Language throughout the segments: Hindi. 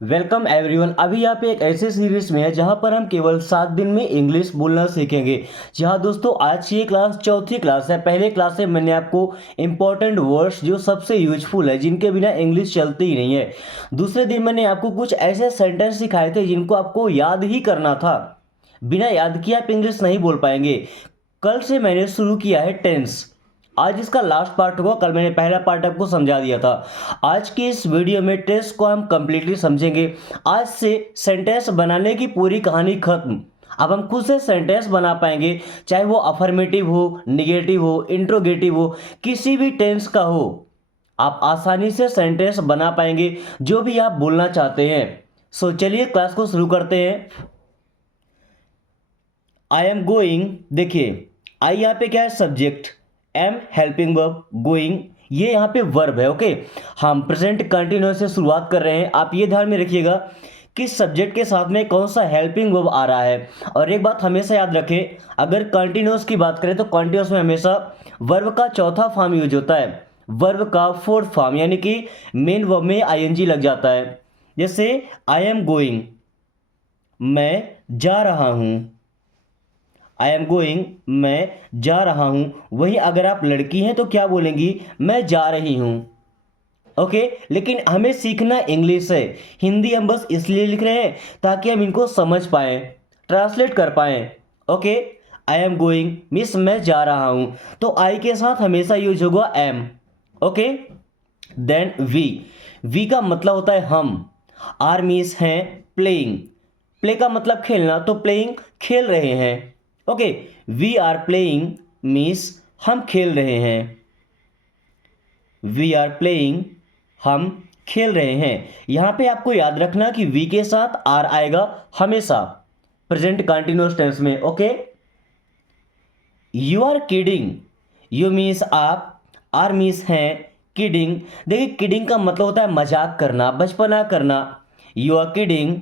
Welcome everyone. अभी यहाँ पे एक ऐसे सीरीज में है जहाँ पर हम केवल 7 दिन में इंग्लिश बोलना सीखेंगे। जहाँ दोस्तों आज की क्लास चौथी क्लास है। पहले क्लास में मैंने आपको इंपॉर्टेंट वर्ड्स जो सबसे यूजफुल है, जिनके बिना इंग्लिश चलती ही नहीं है। दूसरे दिन मैंने आपको कुछ ऐसे सेंटेंस सिखाए थे जिनको आपको याद ही करना था। बिना याद किए आप इंग्लिश नहीं बोल पाएंगे। कल से मैंने शुरू किया है टेंस। आज इसका लास्ट पार्ट होगा। कल मैंने पहला पार्ट आपको समझा दिया था। आज की इस वीडियो में टेंस को हम कंप्लीटली समझेंगे। आज से सेंटेंस बनाने की पूरी कहानी खत्म। अब हम खुद से सेंटेंस बना पाएंगे, चाहे वो अफर्मेटिव हो, निगेटिव हो, इंट्रोगेटिव हो, किसी भी टेंस का हो। आप आसानी से सेंटेंस बना पाएंगे जो भी आप बोलना चाहते हैं। सो चलिए क्लास को शुरू करते हैं। आई एम गोइंग, देखिए आई यहाँ पे क्या है, subject, am helping verb, going ये यहाँ पे वर्ब है। ओके, हम प्रेजेंट कंटिन्यूअस से शुरुआत कर रहे हैं। आप ये ध्यान में रखिएगा कि सब्जेक्ट के साथ में कौन सा हेल्पिंग वर्ब आ रहा है। और एक बात हमेशा याद रखें, अगर कंटिन्यूअस की बात करें तो कंटिन्यूअस में हमेशा वर्ब का चौथा फॉर्म यूज होता है, वर्ब का फोर्थ फॉर्म, यानी कि मेन वर्ब में आईएनजी लग जाता है। जैसे आई एम गोइंग, मैं जा रहा हूं। आई एम गोइंग, मैं जा रहा हूं। वही अगर आप लड़की हैं तो क्या बोलेंगी, मैं जा रही हूं। ओके, लेकिन हमें सीखना इंग्लिश है। हिंदी हम बस इसलिए लिख रहे हैं ताकि हम इनको समझ पाएं, ट्रांसलेट कर पाएं। Okay, I am going means मैं जा रहा हूं, तो आई के साथ हमेशा यूज होगा am. Okay, then we, we का मतलब होता है हम। आर मीन्स है प्लेइंग, प्ले का मतलब खेलना, तो प्लेइंग खेल रहे हैं। Okay, we are playing means हम खेल रहे हैं। वी आर प्लेइंग, हम खेल रहे हैं। यहां पे आपको याद रखना कि वी के साथ आर आएगा हमेशा प्रेजेंट कंटिन्यूअस टेंस में। Okay, you are kidding, you means आप, आर मीन्स है किडिंग। देखिए किडिंग का मतलब होता है मजाक करना, बचपना करना। यू आर किडिंग,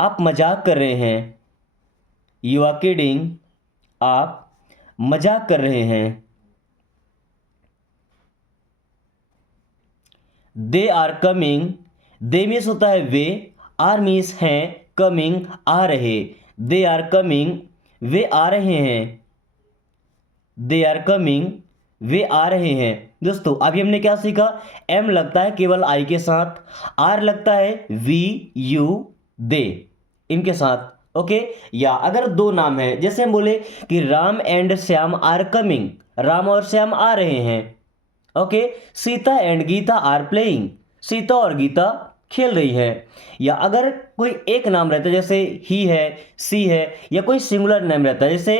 आप मजाक कर रहे हैं। यू आर किडिंग, आप मजाक कर रहे हैं। They are coming, they means होता है वे, आर मीन्स हैं कमिंग आ रहे। दे आर कमिंग, वे आ रहे हैं। दे आर कमिंग, वे आ रहे हैं। दोस्तों अभी हमने क्या सीखा, एम लगता है केवल आई के साथ, आर लगता है वी यू दे इनके साथ। ओके, या अगर दो नाम है, जैसे हम बोले कि Ram and Shyam are coming, Ram और श्याम आ रहे हैं। Okay, Sita and Geeta are playing, Sita और गीता खेल रही है। या अगर कोई एक नाम रहता है, जैसे ही है, सी है, या कोई सिंगुलर नाम रहता है, जैसे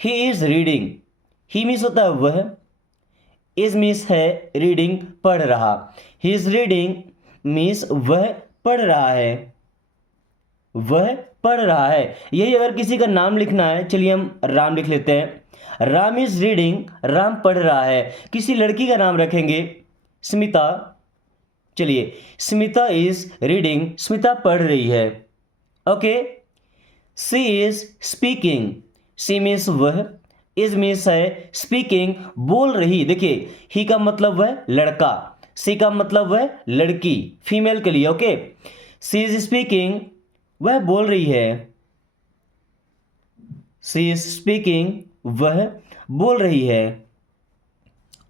he is reading, he means होता है वह, इज मीन्स है रीडिंग पढ़ रहा। ही इज रीडिंग मीन्स वह पढ़ रहा है, वह पढ़ रहा है। यही अगर किसी का नाम लिखना है, चलिए हम राम लिख लेते हैं। राम इज रीडिंग, राम पढ़ रहा है। किसी लड़की का नाम रखेंगे स्मिता, चलिए स्मिता इज रीडिंग, स्मिता पढ़ रही है। Okay, she is speaking, she means वह, इज मीन्स है स्पीकिंग बोल रही। देखिए ही का मतलब वह लड़का, सी का मतलब वह लड़की, फीमेल के लिए। ओके, सी इज स्पीकिंग, वह बोल रही है। सी इज स्पीकिंग, वह बोल रही है।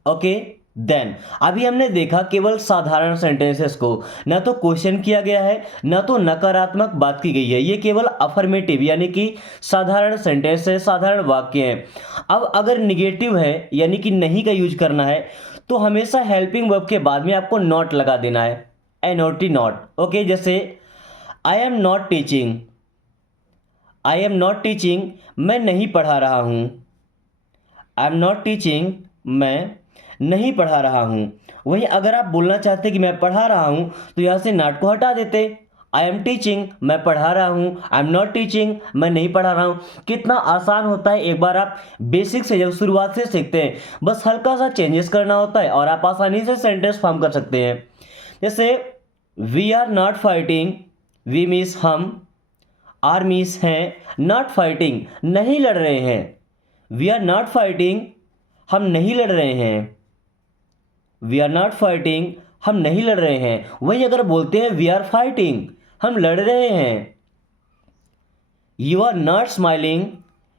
ओके, देन अभी हमने देखा केवल साधारण सेंटेंसेस को, ना तो क्वेश्चन किया गया है, ना तो नकारात्मक बात की गई है। ये केवल अफर्मेटिव यानी कि साधारण सेंटेंस है, साधारण वाक्य है। अब अगर निगेटिव है यानी कि नहीं का यूज करना है, तो हमेशा हेल्पिंग वर्ब के बाद में आपको नॉट लगा देना है, ए नॉटी नॉट। ओके, जैसे I am not teaching, I am not teaching मैं नहीं पढ़ा रहा हूँ। आई एम नॉट टीचिंग, मैं नहीं पढ़ा रहा हूँ। वहीं अगर आप बोलना चाहते कि मैं पढ़ा रहा हूँ, तो यहाँ से नॉट को हटा देते। आई एम टीचिंग, मैं पढ़ा रहा हूँ। आई एम नॉट टीचिंग, मैं नहीं पढ़ा रहा हूँ। कितना आसान होता है, एक बार आप बेसिक से जब शुरुआत से सीखते हैं, बस हल्का सा चेंजेस करना होता है और आप आसानी से सेंटेंस फॉर्म कर सकते हैं। जैसे we are not fighting, we means हम, आर मीन्स हैं नॉट फाइटिंग, नहीं लड़ रहे हैं। वी आर नॉट फाइटिंग, हम नहीं लड़ रहे हैं। वी आर नॉट फाइटिंग, हम नहीं लड़ रहे हैं। वहीं अगर बोलते हैं वी आर फाइटिंग, हम लड़ रहे हैं। You are not smiling,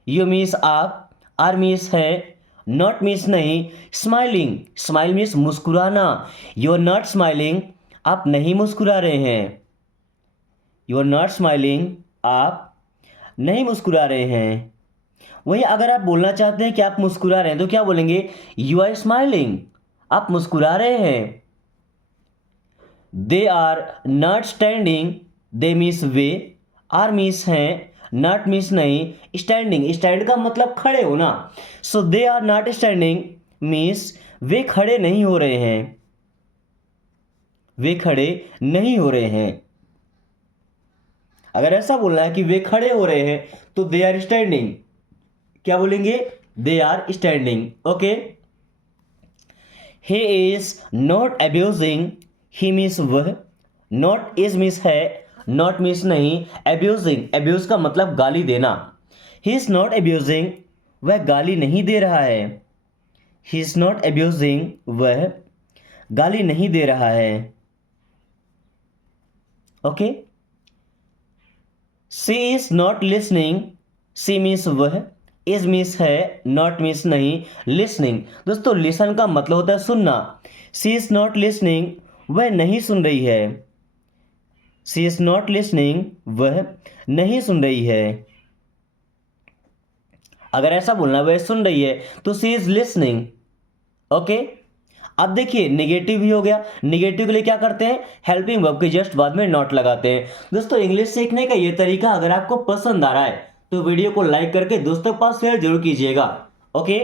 you means आप, आर मीन्स है, नॉट मीन्स नहीं, स्माइलिंग, स्माइल मीन्स मुस्कुराना। यू आर नॉट स्माइलिंग, आप नहीं मुस्कुरा रहे हैं। यू आर नॉट स्माइलिंग, आप नहीं मुस्कुरा रहे हैं। वही अगर आप बोलना चाहते हैं कि आप मुस्कुरा रहे हैं तो क्या बोलेंगे? यू आर स्माइलिंग, आप मुस्कुरा रहे हैं। They are not standing, they means वे, आर मीन्स हैं, नॉट मीन्स नहीं, स्टैंडिंग, स्टैंड का मतलब खड़े होना। So they are not standing means वे खड़े नहीं हो रहे हैं, वे खड़े नहीं हो रहे हैं। अगर ऐसा बोलना है कि वे खड़े हो रहे हैं तो दे आर स्टैंडिंग, क्या बोलेंगे? They are standing. Okay. He is not abusing, he means वह, नॉट इज मीन्स है, नॉट मीन्स नहीं, अब्यूजिंग, अब्यूज का मतलब गाली देना। ही इज नॉट अब्यूजिंग, वह गाली नहीं दे रहा है। ही इज नॉट अब्यूजिंग, वह गाली नहीं दे रहा है। Okay. She is not listening, she means वह, इज मीन्स है, नॉट मीन्स नहीं, लिसनिंग। दोस्तों लिसन का मतलब होता है सुनना। सी इज नॉट लिसनिंग, वह नहीं सुन रही है। सी इज नॉट लिसनिंग, वह नहीं सुन रही है। अगर ऐसा बोलना वह सुन रही है तो सी इज लिसनिंग। ओके। अब देखिए नेगेटिव भी हो गया। नेगेटिव के लिए क्या करते हैं? हेल्पिंग वर्ब के जस्ट बाद में नॉट लगाते हैं। दोस्तों इंग्लिश सीखने का ये तरीका अगर आपको पसंद आ रहा है तो वीडियो को लाइक करके दोस्तों के पास शेयर जरूर कीजिएगा। ओके।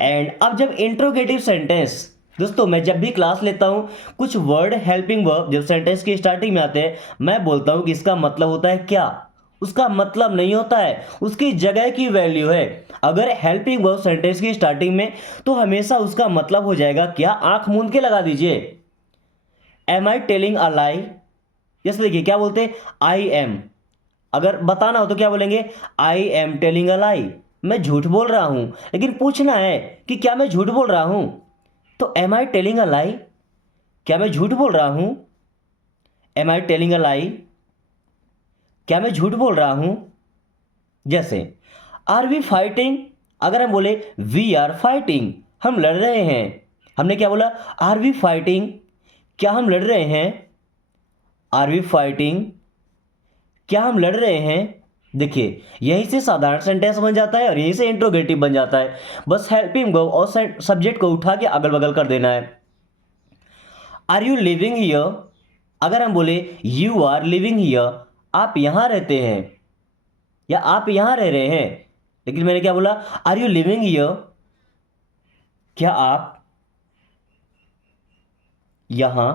एंड अब जब इंट्रोगेटिव सेंटेंस, दोस्तों मैं जब भी क्लास लेता हूं कुछ वर्ड हेल्पिंग वर्ब जब सेंटेंस की स्टार्टिंग में आते हैं मैं बोलता हूं कि इसका मतलब होता है क्या। उसका मतलब नहीं होता है, उसकी जगह की वैल्यू है। अगर हेल्पिंग वर्ब सेंटेंस की स्टार्टिंग में तो हमेशा उसका मतलब हो जाएगा क्या? आंख मूंद के लगा दीजिए। एम आई टेलिंग अ लाई, जैसे देखिए क्या बोलते हैं? I am. अगर बताना हो तो क्या बोलेंगे? आई एम टेलिंग अ लाई, मैं झूठ बोल रहा हूं। लेकिन पूछना है कि क्या मैं झूठ बोल रहा हूं, तो एम आई टेलिंग अ लाई, क्या मैं झूठ बोल रहा हूं? एम आई टेलिंग अ लाई, क्या मैं झूठ बोल रहा हूं? जैसे आर वी फाइटिंग, अगर हम बोले वी आर फाइटिंग, हम लड़ रहे हैं। हमने क्या बोला? आर वी फाइटिंग, क्या हम लड़ रहे हैं? आर वी फाइटिंग, क्या हम लड़ रहे हैं? देखिए यहीं से साधारण सेंटेंस बन जाता है और यहीं से इंट्रोगेटिव बन जाता है। बस हेल्पिंग वर्ब और सब्जेक्ट को उठा के अगल बगल कर देना है। आर यू लिविंग हियर, अगर हम बोले यू आर लिविंग हियर, आप यहां रहते हैं या आप यहां रह रहे हैं। लेकिन मैंने क्या बोला? आर यू लिविंग हियर, क्या आप यहां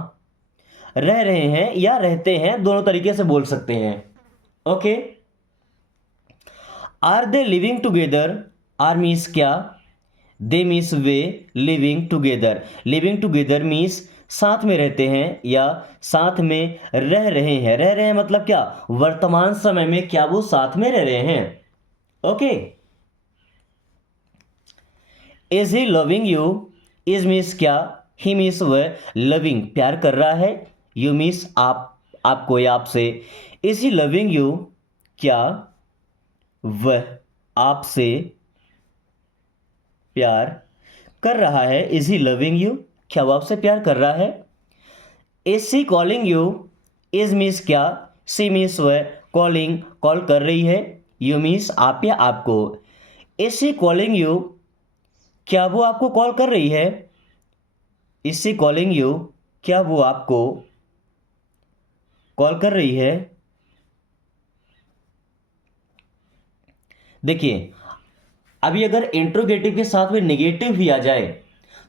रह रहे हैं या रहते हैं, दोनों तरीके से बोल सकते हैं। Okay. Are they living together, are means क्या, दे मीन्स वे, living together, living together means साथ में रहते हैं या साथ में रह रहे हैं। रह रहे हैं मतलब क्या? वर्तमान समय में क्या वो साथ में रह रहे हैं। Okay. Is he loving you, is means क्या, ही मीन्स वह, लविंग प्यार कर रहा है, यू मीन्स आप, आपको या आपसे। इज ही लविंग यू, क्या वह आपसे प्यार कर रहा है। इज ही लविंग यू, क्या वो आपसे प्यार कर रहा है। Is she calling you, is means क्या, सी मीन्स वह, कॉलिंग कॉल कर रही है, यू मीन्स आप या आपको। इज सी कॉलिंग यू, क्या वो आपको कॉल कर रही है। इज सी कॉलिंग यू, क्या वो आपको कॉल कर रही है। देखिए अभी अगर इंट्रोगेटिव के साथ में नेगेटिव भी आ जाए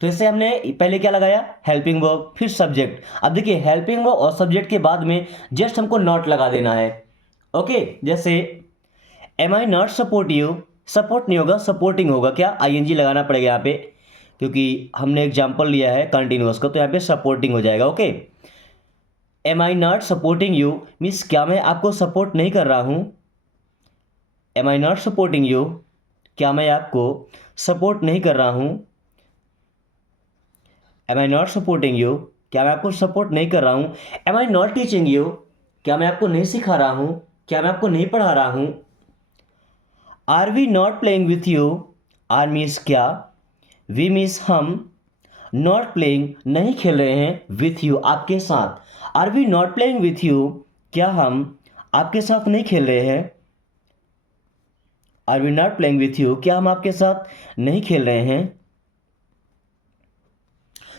तो इसे हमने पहले क्या लगाया? हेल्पिंग वर्ब फिर सब्जेक्ट। अब देखिए हेल्पिंग वर्ब और सब्जेक्ट के बाद में जस्ट हमको नॉट लगा देना है। ओके। जैसे am I not support you, support नहीं होगा सपोर्टिंग होगा। क्या? आईएनजी लगाना पड़ेगा यहाँ पे क्योंकि हमने एग्जाम्पल लिया है कंटिन्यूअस का, तो यहाँ पे सपोर्टिंग हो जाएगा। Okay. Am I not supporting you means क्या मैं आपको सपोर्ट नहीं कर रहा हूँ। Am I not supporting you, क्या मैं आपको सपोर्ट नहीं कर रहा हूँ। Am I not supporting you, क्या मैं आपको सपोर्ट नहीं कर रहा हूँ। Am I not teaching you, क्या मैं आपको नहीं सिखा रहा हूँ? क्या मैं आपको नहीं पढ़ा रहा हूँ? Are we not playing with you? Are means क्या, वी मीन्स हम, नॉट प्लेइंग नहीं खेल रहे हैं, विथ यू आपके साथ। Are we not playing with you? क्या हम आपके साथ नहीं खेल रहे हैं? Are we not playing with you? क्या हम आपके साथ नहीं खेल रहे हैं?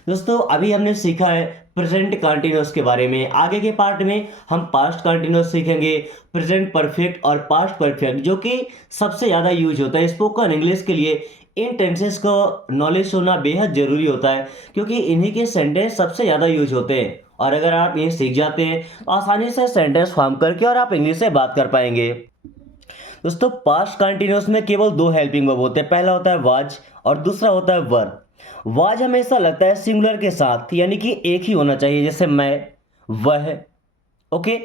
दोस्तों अभी हमने सीखा है प्रेजेंट कंटिन्यूअस के बारे में। आगे के पार्ट में हम पास्ट कंटिन्यूअस सीखेंगे, प्रेजेंट परफेक्ट और पास्ट परफेक्ट, जो कि सबसे ज़्यादा यूज होता है स्पोकन इंग्लिश के लिए। इन टेंसेस को नॉलेज होना बेहद ज़रूरी होता है, क्योंकि इन्हीं के सेंटेंस सबसे ज़्यादा यूज होते हैं। और अगर आप ये सीख जाते हैं तो आसानी से सेंटेंस फॉर्म करके और आप इंग्लिश से बात कर पाएंगे। दोस्तों पास्ट कंटिन्यूअस में केवल दो हेल्पिंग वर्ब होते हैं, पहला होता है वाज और दूसरा होता है वर। वाज हमेशा लगता है सिंगुलर के साथ, यानी कि एक ही होना चाहिए, जैसे मैं, वह, ओके।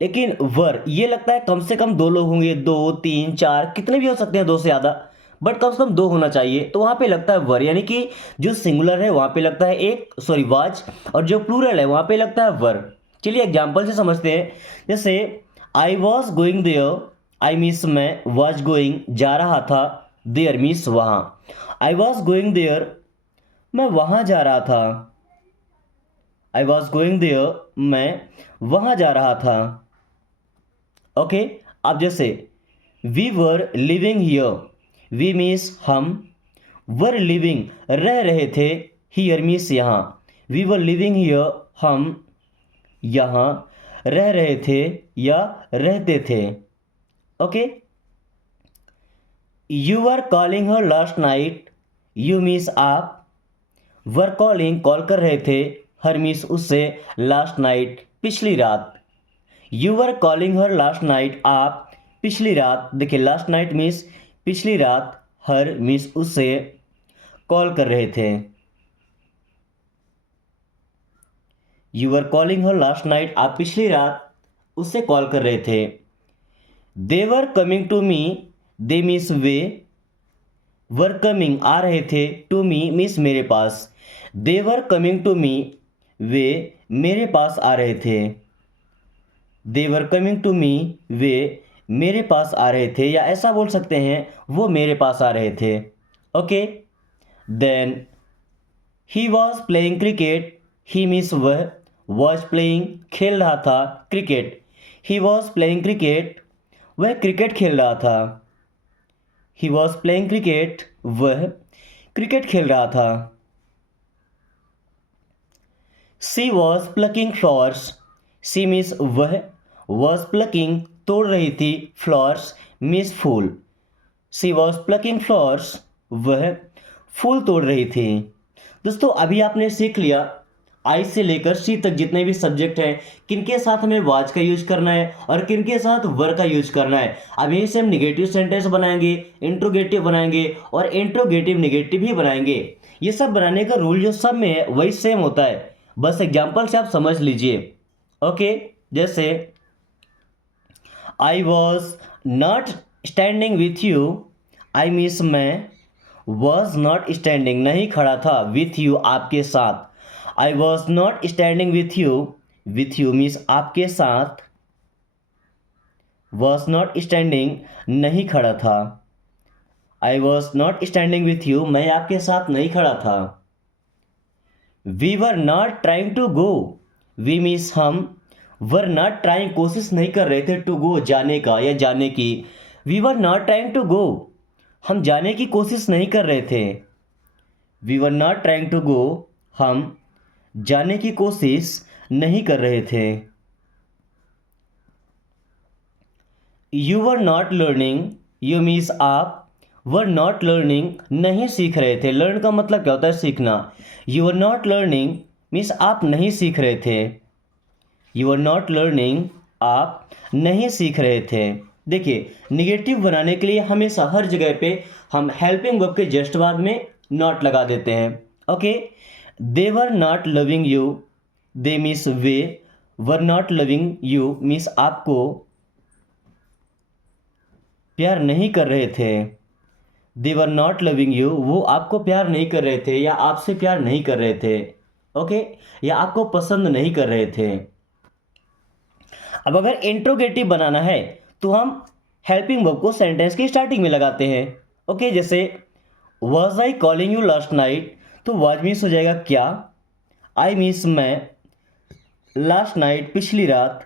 लेकिन वर ये लगता है कम से कम दो लोग होंगे, दो तीन चार कितने भी हो सकते हैं, दो से ज़्यादा, बट कम से कम दो होना चाहिए, तो वहाँ पे लगता है वर, यानी कि जो सिंगुलर है वहाँ पे लगता है एक सॉरी वाज, और जो प्लूरल है वहाँ पे लगता है वर। चलिए एग्जाम्पल से समझते हैं। जैसे I was going there, I means मैं, वॉज गोइंग जा रहा था, देयर मीन्स वहाँ। आई वॉज गोइंग देयर मैं वहाँ जा रहा था, आई वॉज गोइंग देयर मैं वहाँ जा रहा था, ओके। अब जैसे we were living here, we means हम, वर लिविंग रह रहे थे, हियर मीन्स यहाँ। वी वर लिविंग हियर हम यहाँ रह रहे थे या रहते थे, okay. You are calling her last night, you means आप, वर कॉलिंग कॉल कर रहे थे, हर मीन्स उससे, लास्ट नाइट पिछली रात। You were calling her last night आप पिछली रात, देखिए लास्ट नाइट मीन्स पिछली रात, हर मीन्स उससे कॉल कर रहे थे। You were calling her last night आप पिछली रात उससे कॉल कर रहे थे। They were coming to me, they means वे, वर कमिंग आ रहे थे, टू मी मीन्स मेरे पास। दे वर कमिंग टू मी, वे मेरे पास आ रहे थे। दे वर कमिंग टू मी, वे मेरे पास आ रहे थे, या ऐसा बोल सकते हैं वो मेरे पास आ रहे थे, okay. Then he was playing cricket, he means वह, वॉज प्लेइंग खेल रहा था, cricket. He was playing cricket वह क्रिकेट खेल रहा था। ही वॉज प्लेइंग क्रिकेट वह क्रिकेट खेल रहा था। She was plucking flowers, she means वह, वॉज प्लकिंग तोड़ रही थी, फ्लावर्स मीन्स फूल। सी वॉज प्लकिंग फ्लावर्स वह फूल तोड़ रही थी। दोस्तों अभी आपने सीख लिया आई से लेकर सी तक जितने भी सब्जेक्ट हैं, किनके साथ हमें वाज का यूज करना है और किनके साथ वर का यूज करना है। अब यहीं से हम निगेटिव सेंटेंस बनाएंगे, इंट्रोगेटिव बनाएंगे और इंट्रोगेटिव निगेटिव भी बनाएंगे। ये सब बनाने का रूल जो सब में है वही सेम होता है, बस एग्जाम्पल से आप समझ लीजिए, ओके। जैसे I was not standing with you, I means मैं, वॉज नॉट स्टैंडिंग नहीं खड़ा था, विथ यू आपके साथ। I was not standing with you means आपके साथ, वॉज नॉट स्टैंडिंग नहीं खड़ा था। I was not standing with you मैं आपके साथ नहीं खड़ा था। We were not trying to go, we means हम, वर नॉट ट्राइंग कोशिश नहीं कर रहे थे, टू गो जाने का या जाने की। We were not trying to go हम जाने की कोशिश नहीं कर रहे थे। We were not trying to go हम जाने की कोशिश नहीं कर रहे थे। You were not learning, you means आप, वर नॉट लर्निंग नहीं सीख रहे थे। लर्न का मतलब क्या होता है, सीखना। You were not learning means आप नहीं सीख रहे थे। यू आर नॉट लर्निंग आप नहीं सीख रहे थे। देखिए निगेटिव बनाने के लिए हमेशा हर जगह पे हम हेल्पिंग वर्ब के जस्ट बाद में नॉट लगा देते हैं, okay. They were not loving you, they means वे, were not loving you means आपको प्यार नहीं कर रहे थे। They were not loving you वो आपको प्यार नहीं कर रहे थे या आपसे प्यार नहीं कर रहे थे, ओके, या आपको पसंद नहीं कर रहे थे। अब अगर इंट्रोगेटिव बनाना है तो हम हेल्पिंग वर्ब को सेंटेंस की स्टार्टिंग में लगाते हैं। ओके, जैसे was I calling you last night, तो वॉज मीन्स हो जाएगा क्या, आई मीन्स मैं, लास्ट नाइट पिछली रात,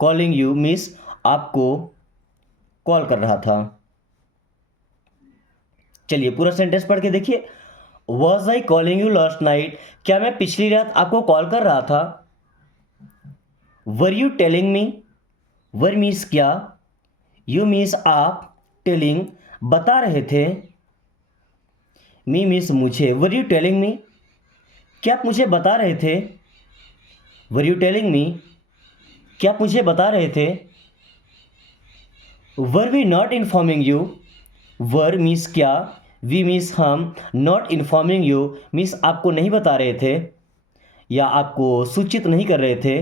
कॉलिंग यू मीन्स आपको कॉल कर रहा था। चलिए पूरा सेंटेंस पढ़ के देखिए। Was I calling you last night, क्या मैं पिछली रात आपको कॉल कर रहा था। Were you telling me, were means क्या, यू मीन्स आप, टेलिंग बता रहे थे, मी मीन्स मुझे। वर यू टेलिंग मी, क्या आप मुझे बता रहे थे। वर यू टेलिंग मी, क्या आप मुझे बता रहे थे। Were we not informing you, were means क्या, वी मीन्स हम, नॉट इन्फॉर्मिंग यू मीन्स आपको नहीं बता रहे थे या आपको सूचित नहीं कर रहे थे।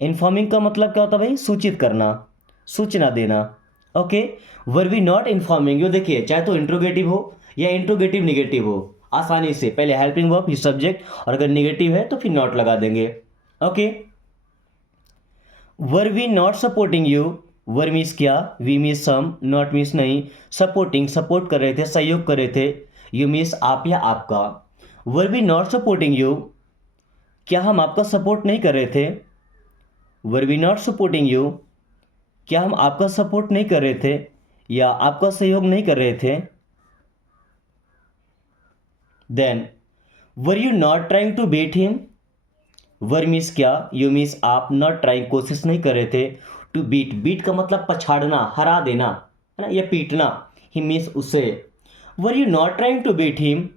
इन्फॉर्मिंग का मतलब क्या होता है भाई, सूचित करना, सूचना देना। Okay, were we not informing you, देखिए चाहे तो इंट्रोगेटिव हो या इंट्रोगेटिव निगेटिव हो, आसानी से पहले हेल्पिंग वर्ब फिर सब्जेक्ट, और अगर निगेटिव है तो फिर नॉट लगा देंगे। Okay, were we not supporting you, were means क्या, वी मीन्स सम, नॉट मीन्स नहीं, सपोर्टिंग सपोर्ट कर रहे थे, सहयोग कर रहे थे, यू मीन्स आप या आपका। Were we not supporting you, क्या हम आपका सपोर्ट नहीं कर रहे थे। Were we not supporting you, क्या हम आपका सपोर्ट नहीं कर रहे थे या आपका सहयोग नहीं कर रहे थे। Then were you not trying to beat him, were means क्या, यू मीन्स आप, नॉट ट्राइंग कोशिश नहीं कर रहे थे, टू बीट, बीट का मतलब पछाड़ना, हरा देना है ना, या पीटना, ही मीन्स उसे। Were you not trying to beat him,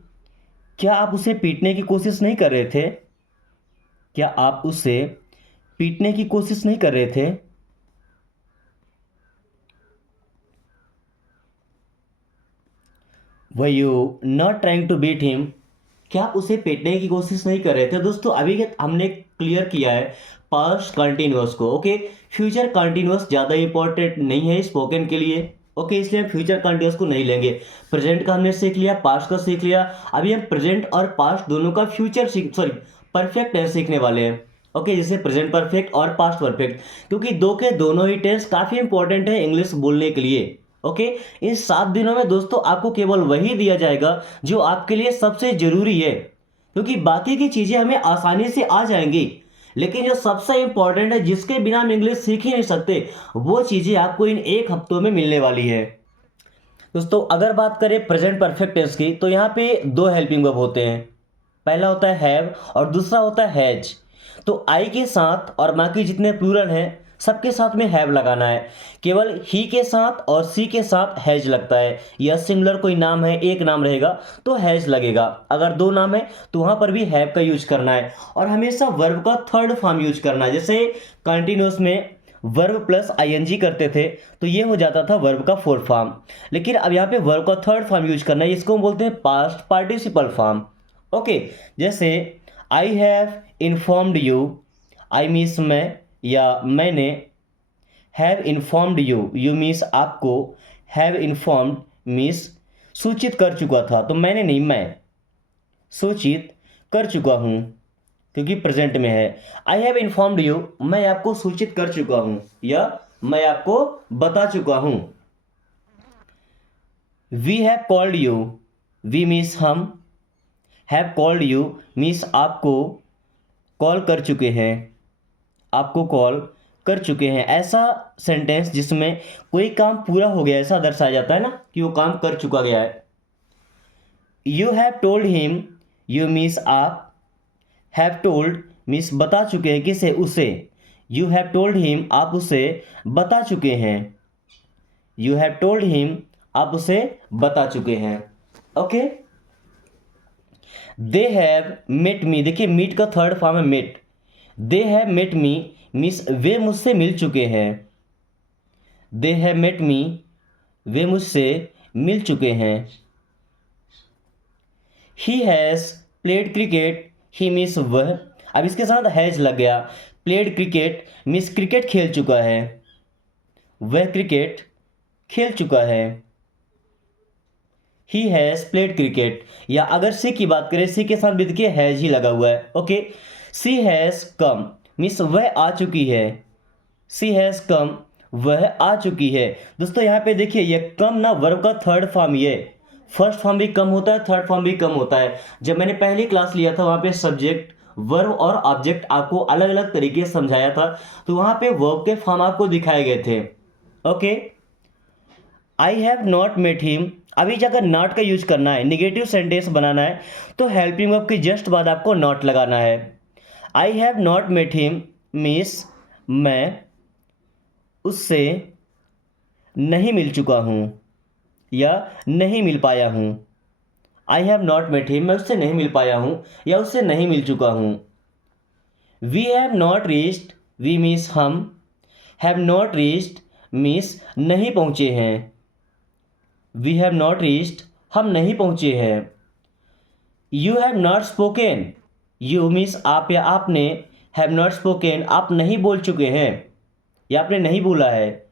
क्या आप उसे पीटने की कोशिश नहीं कर रहे थे, क्या आप उसे पीटने की कोशिश नहीं कर रहे थे। Were you not trying to beat him, क्या आप उसे पीटने की कोशिश नहीं कर रहे थे। दोस्तों अभी हमने क्लियर किया है पास्ट कंटिन्यूअस को। ओके, फ्यूचर कंटिन्यूअस ज़्यादा इंपॉर्टेंट नहीं है स्पोकन के लिए। ओके, इसलिए हम फ्यूचर कंटिन्यूअस को नहीं लेंगे। प्रेजेंट का हमने सीख लिया, पास्ट का सीख लिया, अभी हम प्रेजेंट और पास्ट दोनों का परफेक्ट टेंस सीखने वाले हैं। ओके, जैसे प्रेजेंट परफेक्ट और पास्ट परफेक्ट, क्योंकि दो के दोनों ही टेंस काफ़ी इंपॉर्टेंट है इंग्लिश बोलने के लिए। ओके, इन 7 दिनों में दोस्तों आपको केवल वही दिया जाएगा जो आपके लिए सबसे जरूरी है, क्योंकि बाकी की चीजें हमें आसानी से आ जाएंगी, लेकिन जो सबसे इंपॉर्टेंट है जिसके बिना हम इंग्लिश सीख ही नहीं सकते, वो चीजें आपको इन 1 हफ्तों में मिलने वाली है। दोस्तों अगर बात करें प्रेजेंट परफेक्ट टेंस की, तो यहाँ पे 2 हेल्पिंग वर्ब होते हैं। पहला होता है हैव और दूसरा होता है हैज। तो आई के साथ और बाकी जितने प्लूरल हैं सबके साथ में हैव लगाना है। केवल ही के साथ और सी के साथ हैज लगता है, या सिंगुलर कोई नाम है, एक नाम रहेगा तो हैज लगेगा। अगर 2 नाम है तो वहां पर भी हैव का यूज करना है, और हमेशा वर्ब का थर्ड फॉर्म यूज करना है। जैसे कंटिन्यूअस में वर्ब प्लस आईएनजी करते थे तो ये हो जाता था वर्ब का फोर्थ फॉर्म, लेकिन अब यहाँ पे वर्ब का थर्ड फॉर्म यूज करना है, इसको हम बोलते हैं पास्ट पार्टिसिपल फॉर्म। ओके, जैसे I have informed you, I means मैं या मैंने, have informed you, you means आपको, हैव इन्फॉर्म्ड मीन्स सूचित कर चुका था, तो मैंने नहीं, मैं सूचित कर चुका हूँ, क्योंकि प्रेजेंट में है। आई हैव इन्फॉर्म्ड यू, मैं आपको सूचित कर चुका हूँ या मैं आपको बता चुका हूँ। We have called you, we means हम, हैव कॉल्ड यू मीन्स आपको कॉल कर चुके हैं, आपको कॉल कर चुके हैं। ऐसा सेंटेंस जिसमें कोई काम पूरा हो गया ऐसा दर्शाया जाता है ना, कि वो काम कर चुका गया है। You have told him, you means आप, हैव टोल्ड मीन्स बता चुके हैं, किसे, उसे। यू हैव टोल्ड हिम, आप उसे बता चुके हैं, यू हैव टोल्ड हिम, आप उसे बता चुके हैं। Okay, they have met me, देखिए मीट का थर्ड फॉर्म है met. They have met me means वे मुझसे मिल चुके हैं, दे हैव मेट मी, वे मुझसे मिल चुके हैं। He has played cricket, he means वह, अब इसके साथ हैज लग गया। प्लेड क्रिकेट मीन्स क्रिकेट खेल चुका है, वह क्रिकेट खेल चुका है। ही हैज़ प्लेड क्रिकेट, या अगर सी की बात करें, सी के साथ भी देखिए हैज ही लगा हुआ है। Okay, she has come, means वह आ चुकी है। शी हैज़ कम, वह आ चुकी है। दोस्तों यहाँ पे देखिए ये कम ना वर्ब का थर्ड फॉर्म, ये फर्स्ट फॉर्म भी कम होता है, थर्ड फॉर्म भी कम होता है। जब मैंने पहली क्लास लिया था वहाँ पे सब्जेक्ट, वर्ब और ऑब्जेक्ट आपको अलग अलग तरीके से समझाया था, तो वहाँ पे वर्ब के फॉर्म आपको दिखाए गए थे। Okay, I have not met him, अभी अगर नॉट का यूज करना है, निगेटिव सेंटेंस बनाना है, तो हेल्पिंग वर्ब के जस्ट बाद आपको नॉट लगाना है। I have not met him means मैं उससे नहीं मिल चुका हूँ या नहीं मिल पाया हूँ। I have not met him, मैं उससे नहीं मिल पाया हूँ या उससे नहीं मिल चुका हूँ। We have not reached, we means हम, हैव नॉट रीच्ड मीन्स नहीं पहुँचे हैं। वी हैव नॉट रीच्ड, हम नहीं पहुँचे हैं। You have not spoken, you means आप या आपने, हैव नॉट स्पोकन आप नहीं बोल चुके हैं या आपने नहीं बोला है।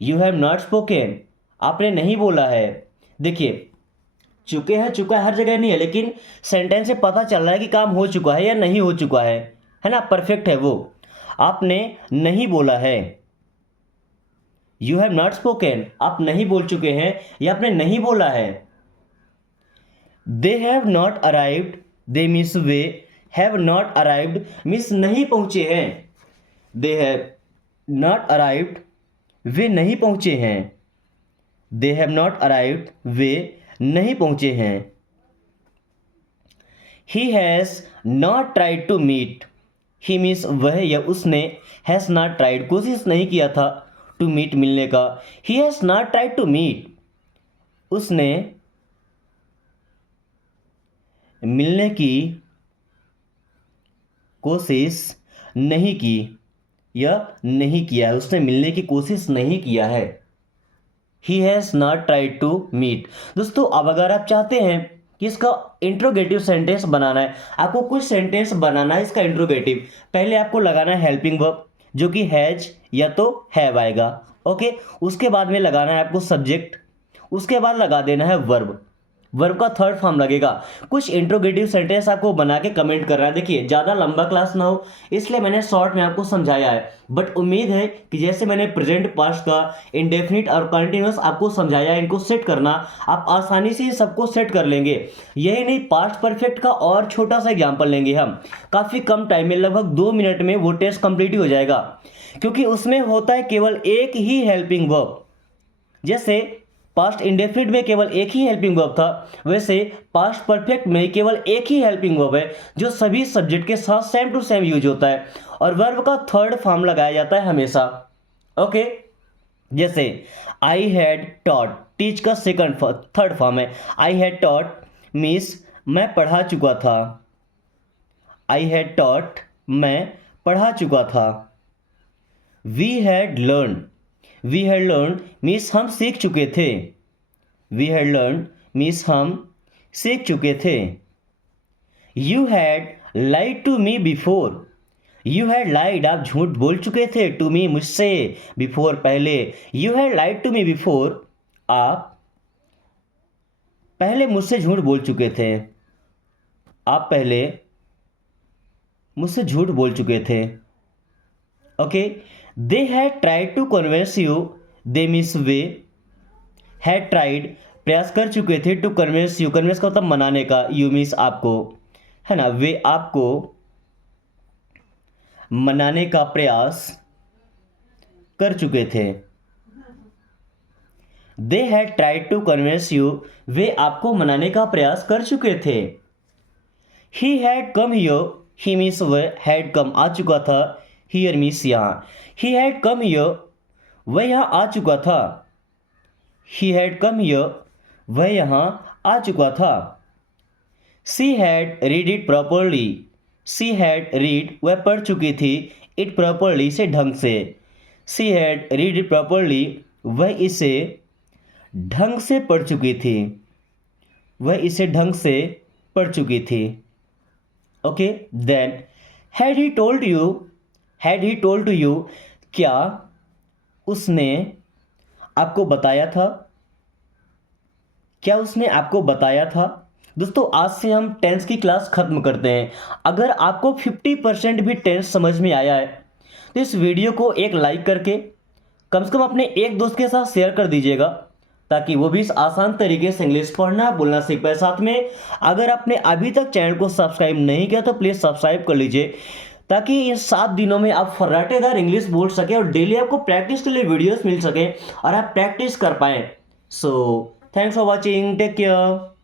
यू हैव नॉट स्पोकन, आपने नहीं बोला है। देखिए चुके हैं, चुका हर जगह नहीं है, लेकिन सेंटेंस से पता चल रहा है कि काम हो चुका है या नहीं हो चुका है ना, परफेक्ट है वो। आपने नहीं बोला है। यू हैव नॉट स्पोकन, आप नहीं बोल चुके हैं या आपने नहीं बोला है। They have not arrived, they means वे, हैव नॉट अराइव्ड मीन्स नहीं पहुंचे हैं। दे हैव नॉट अराइव्ड, वे नहीं पहुंचे हैं। दे हैव नॉट अराइव्ड, वे नहीं पहुंचे हैं। He has not tried to meet, he means वह या उसने, हैज़ नॉट ट्राइड कोशिश नहीं किया था, टू मीट मिलने का। He has not tried to meet, उसने मिलने की कोशिश नहीं की या नहीं किया है, उसने मिलने की कोशिश नहीं किया है। He has not tried to meet. दोस्तों अब अगर आप चाहते हैं कि इसका इंट्रोगेटिव सेंटेंस बनाना है, आपको कुछ सेंटेंस बनाना है इसका इंट्रोगेटिव, पहले आपको लगाना है हेल्पिंग वर्ब जो कि हैज या तो हैव आएगा। ओके, उसके बाद में लगाना है आपको सब्जेक्ट, उसके बाद लगा देना है वर्ब, वर्ब का थर्ड फॉर्म लगेगा। कुछ इंट्रोगेटिव सेंटेंस आपको बना के कमेंट करना है। देखिए ज़्यादा लंबा क्लास ना हो इसलिए मैंने शॉर्ट में आपको समझाया है, बट उम्मीद है कि जैसे मैंने प्रेजेंट पास्ट का, इंडेफिनिट और कंटिन्यूअस आपको समझाया, इनको सेट करना आप आसानी से सबको सेट कर लेंगे। यही नहीं, पास्ट परफेक्ट का और छोटा सा एग्जाम्पल लेंगे हम, काफ़ी कम टाइम में, लगभग 2 मिनट में वो टेस्ट कंप्लीट हो जाएगा, क्योंकि उसमें होता है केवल एक ही हेल्पिंग वर्ब। जैसे पास्ट इंडेफिनिट में केवल एक ही हेल्पिंग वर्ब था, वैसे पास्ट परफेक्ट में केवल एक ही हेल्पिंग वर्ब है जो सभी सब्जेक्ट के साथ सेम टू सेम यूज होता है, और वर्ब का थर्ड फॉर्म लगाया जाता है हमेशा। ओके, जैसे आई हैड टॉट, टीच का थर्ड फॉर्म है। आई हैड टॉट मीन्स मैं पढ़ा चुका था। आई हैड टॉट, मैं पढ़ा चुका था। We had learn, we had learn means हम सीख चुके थे। वी हैड लर्न मीन्स हम सीख चुके थे। You had lied to me before, you had lied आप झूठ बोल चुके थे, टू मी मुझसे, बिफोर पहले। You had lied to me before, आप पहले मुझसे झूठ बोल चुके थे, आप पहले मुझसे झूठ बोल चुके थे। Okay, they had tried to convince you, they means वे, हैड ट्राइड प्रयास कर चुके थे, टू कन्विंस यू, कन्विंस का मतलब मनाने का, यू मीन्स आपको, है ना, वे आपको मनाने का प्रयास कर चुके थे। They had tried to convince you, वे आपको मनाने का प्रयास कर चुके थे। He had come here, he means वह, हैड कम आ चुका था, हियर मीन्स यहाँ। ही हैड कम हियर, वह यहाँ आ चुका था। ही हैड कम हियर, वह यहाँ आ चुका था। She had read it properly, she had read वह पढ़ चुकी थी, इट प्रॉपरली से ढंग से। She had read it properly, वह इसे ढंग से पढ़ चुकी थी, वह इसे ढंग से पढ़ चुकी थी। Okay, then had he told you, had he told to you, क्या उसने आपको बताया था, क्या उसने आपको बताया था। दोस्तों आज से हम टेंस की क्लास खत्म करते हैं। अगर आपको 50% भी टेंस समझ में आया है तो इस वीडियो को एक लाइक करके कम से कम अपने एक दोस्त के साथ शेयर कर दीजिएगा, ताकि वो भी इस आसान तरीके से इंग्लिश पढ़ना बोलना सीख पाए। साथ में अगर आपने अभी तक चैनल को सब्सक्राइब नहीं किया तो प्लीज़ सब्सक्राइब कर लीजिए, ताकि इन 7 दिनों में आप फर्राटेदार इंग्लिश बोल सकें और डेली आपको प्रैक्टिस के लिए वीडियोस मिल सकें और आप प्रैक्टिस कर पाएँ। So thanks for watching, take care.